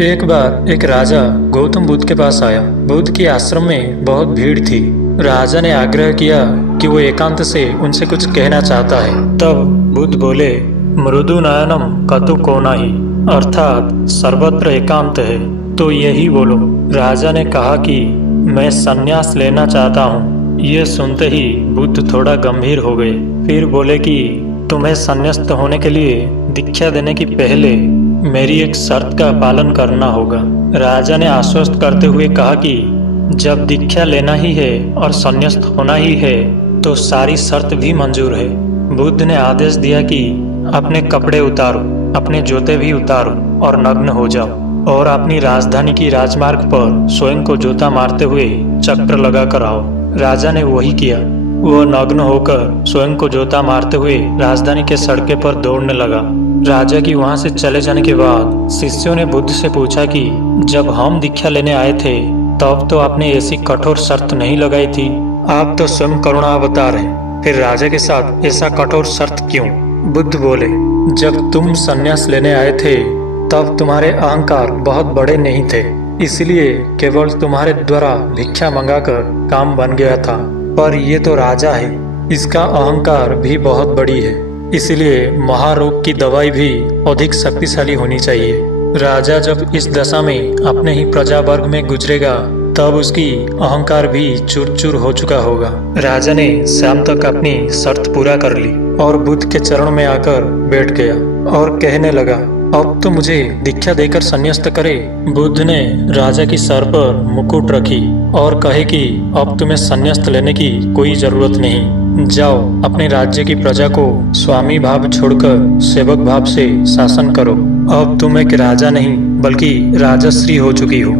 एक बार एक राजा गौतम बुद्ध के पास आया। बुद्ध के आश्रम में बहुत भीड़ थी। राजा ने आग्रह किया कि वो एकांत से उनसे कुछ कहना चाहता है। तब बुद्ध बोले, मृदु नयनम कतु कोनाहि, अर्थात सर्वत्र एकांत है तो यही बोलो। राजा ने कहा कि मैं संन्यास लेना चाहता हूँ। ये सुनते ही बुद्ध थोड़ा गंभीर हो गए। फिर बोले कि तुम्हें संन्यास्त होने के लिए दीक्षा देने की पहले मेरी एक शर्त का पालन करना होगा। राजा ने आश्वस्त करते हुए कहा कि जब दीक्षा लेना ही है और संन्यास्त होना ही है तो सारी शर्त भी मंजूर है। बुद्ध ने आदेश दिया कि अपने कपड़े उतारो, अपने जूते भी उतारो और नग्न हो जाओ और अपनी राजधानी की राजमार्ग पर स्वयं को जूता मारते हुए चक्र लगा कर आओ। राजा ने वही किया। वो नग्न होकर स्वयं को जूता मारते हुए राजधानी के सड़के पर दौड़ने लगा। राजा की वहां से चले जाने के बाद शिष्यों ने बुद्ध से पूछा कि जब हम दीक्षा लेने आए थे तब तो आपने ऐसी कठोर शर्त नहीं लगाई थी। आप तो स्वयं करुणा अवतार हैं, फिर राजा के साथ ऐसा कठोर शर्त क्यों? बुद्ध बोले, जब तुम संन्यास लेने आए थे तब तुम्हारे अहंकार बहुत बड़े नहीं थे, इसलिए केवल तुम्हारे द्वारा भिक्षा मंगाकर काम बन गया था। पर ये तो राजा है, इसका अहंकार भी बहुत बड़ी है, इसलिए महारोग की दवाई भी अधिक शक्तिशाली होनी चाहिए। राजा जब इस दशा में अपने ही प्रजा वर्ग में गुजरेगा तब उसकी अहंकार भी चूर चूर हो चुका होगा। राजा ने शाम तक अपनी शर्त पूरा कर ली और बुद्ध के चरण में आकर बैठ गया और कहने लगा, अब तो मुझे दीक्षा देकर संन्यास्त करे। बुद्ध ने राजा की सर पर मुकुट रखी और कहे कि अब तुम्हें संन्यास्त लेने की कोई जरूरत नहीं। जाओ, अपने राज्य की प्रजा को स्वामी भाव छोड़कर सेवक भाव से शासन करो। अब तुम एक राजा नहीं बल्कि राजश्री हो चुकी हो।